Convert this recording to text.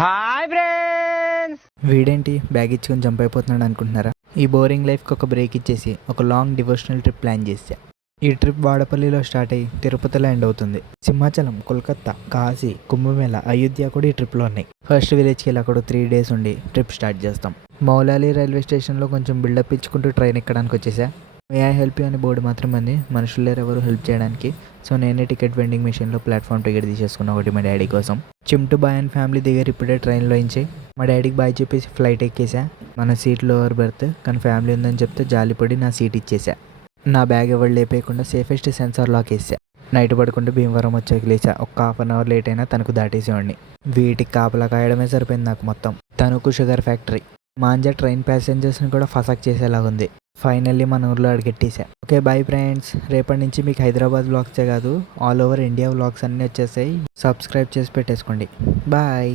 Hi friends. వీడేంటి bag ఇచ్చుకొని jump అయిపోతున్నాడు అనుకుంటున్నారా? ఈ బోరింగ్ లైఫ్కి ఒక బ్రేక్ ఇచ్చేసి ఒక లాంగ్ డివోషనల్ ట్రిప్ ప్లాన్ చేశా. ఈ ట్రిప్ వాడపల్లిలో స్టార్ట్ అయ్యి తిరుపతిలో ఎండ్ అవుతుంది. సింహాచలం, కోల్కతా, కాశీ, కుంభమేళ, అయోధ్య కూడా ఈ ట్రిప్లో ఉన్నాయి. ఫస్ట్ విలేజ్కి వెళ్ళి అక్కడ 3 days ఉండి ట్రిప్ స్టార్ట్ చేస్తాం. మౌలాలి రైల్వే స్టేషన్లో కొంచెం బిల్డప్ ఇచ్చుకుంటూ ట్రైన్ ఎక్కడానికి వచ్చేసా. మే ఐ హెల్ప్ యూ అని బోర్డు మాత్రం ఉంది, మనుషులు లేరు ఎవరు హెల్ప్ చేయడానికి. సో నేనే టికెట్ వెండింగ్ మిషన్లో ప్లాట్ఫామ్ టికెట్ తీసేసుకున్నా ఒకటి మా డాడీ కోసం. చిమ్టు బాయ్ అండ్ ఫ్యామిలీ దగ్గర ఇప్పుడే ట్రైన్లో ఇంచి మా డాడీకి బాయ్ చెప్పేసి ఫ్లైట్ ఎక్కేసా. మన సీట్ లోవర్ బెర్త్, కానీ ఫ్యామిలీ ఉందని చెప్తే జాలిపడి నా సీట్ ఇచ్చేసా. నా బ్యాగ్ ఎవరు లేపేయకుండా సేఫెస్ట్ సెన్సార్ లాక్ వేసా. నైట్ పడుకుంటే భీమవరం వచ్చాక లేచా. ఒక 1/2 hour లేట్ అయినా తనకు దాటేసేవాడిని. వీటికి కాపలా కాయడమే సరిపోయింది నాకు మొత్తం. తణుకు షుగర్ ఫ్యాక్టరీ, మాంజా ట్రైన్ ప్యాసింజర్స్ని కూడా ఫసక్ చేసేలాగుంది. ఫైనల్లీ మన ఊర్లో అడిగెట్టేసా. ఓకే బాయ్ ఫ్రెండ్స్, రేపటి నుంచి మీకు హైదరాబాద్ వ్లాగ్సే కాదు ఆల్ ఓవర్ ఇండియా వ్లాగ్స్ అన్నీ వచ్చేసాయి. సబ్స్క్రైబ్ చేసి పెట్టేసుకోండి. బాయ్.